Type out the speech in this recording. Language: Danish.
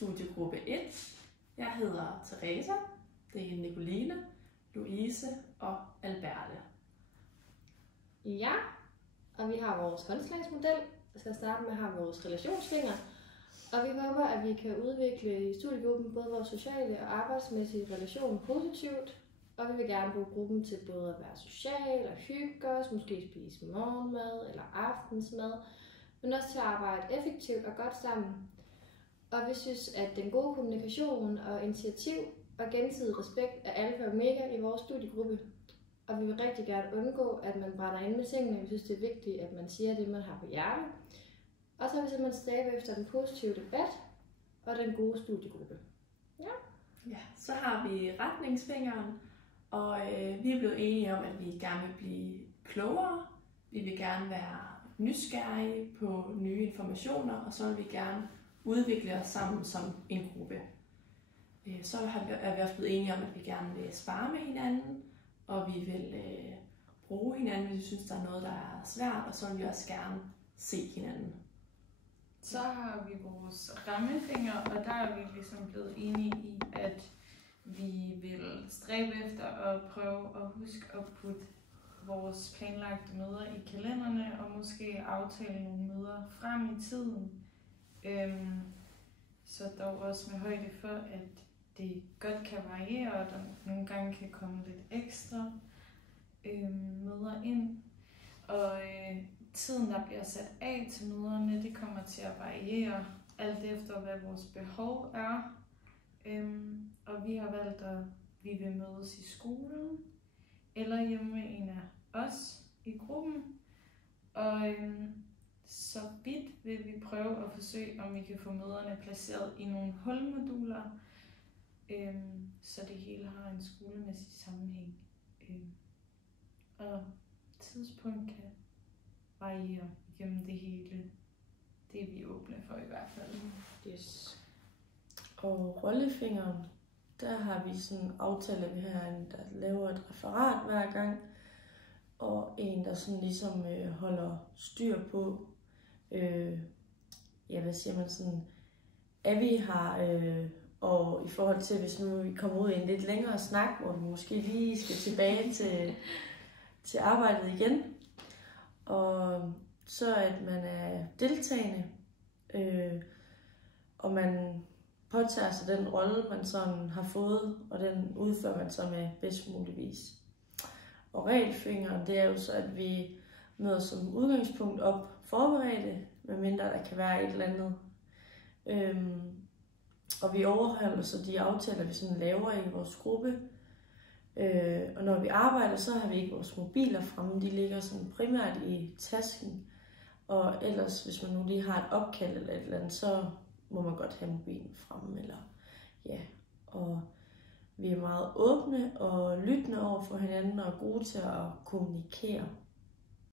studiegruppe 1. Jeg hedder Teresa, det er Nicoline, Louise og Alberte. Ja, og vi har vores håndslagsmodel. Jeg skal starte med at have vores relationsfinger. Og vi håber, at vi kan udvikle i studiegruppen både vores sociale og arbejdsmæssige relationer positivt. Og vi vil gerne bruge gruppen til både at være social og hygge os, måske spise morgenmad eller aftensmad, men også til at arbejde effektivt og godt sammen. Og vi synes, at den gode kommunikation og initiativ og gensidig respekt er alfa og omega i vores studiegruppe. Og vi vil rigtig gerne undgå, at man brænder ind med tingene. Vi synes, det er vigtigt, at man siger det, man har på hjertet. Og så har vi simpelthen stræbe efter den positive debat og den gode studiegruppe. Ja, så har vi retningsfingeren, og vi er blevet enige om, at vi gerne vil blive klogere. Vi vil gerne være nysgerrige på nye informationer, og så vil vi gerne udvikle os sammen som en gruppe. Så er vi også blevet enige om, at vi gerne vil spare med hinanden, og vi vil bruge hinanden, hvis vi synes, der er noget, der er svært, og så vil vi også gerne se hinanden. Så har vi vores rammefinger, og der er vi ligesom blevet enige i, at vi vil stræbe efter at prøve at huske at putte vores planlagte møder i kalenderne, og måske aftale nogle møder frem i tiden. Så dog også med højde for, at det godt kan variere, og der nogle gange kan komme lidt ekstra møder ind. Og tiden, der bliver sat af til møderne, det kommer til at variere alt efter, hvad vores behov er. Og vi har valgt, at vi vil mødes i skolen, eller hjemme med en af os i gruppen. Og så vidt vil vi prøve at forsøge, om vi kan få møderne placeret i nogle hulmoduler, så det hele har en skolemæssig sammenhæng. Og tidspunkt kan variere igennem det hele. Det er vi åbne for i hvert fald. Yes. Og rollefingeren, der har vi sådan aftalt, at vi har en, der laver et referat hver gang, og en, der sådan ligesom holder styr på, hvad siger man sådan, at vi har, og i forhold til, hvis nu vi kommer ud i en lidt længere snak, hvor vi måske lige skal tilbage til arbejdet igen, og så at man er deltagende, og man påtager sig den rolle, man sådan har fået, og den udfører man så med bedst mulig vis. Og regelfingeren, det er jo så, at vi møder som udgangspunkt op forberedte, medmindre der kan være et eller andet. Og vi overholder så de aftaler, vi sådan laver i vores gruppe. Og når vi arbejder, så har vi ikke vores mobiler fremme. De ligger sådan primært i tasken. Og ellers, hvis man nu lige har et opkald eller et eller andet, så må man godt have mobilen fremme. Og vi er meget åbne og lyttende over for hinanden og gode til at kommunikere.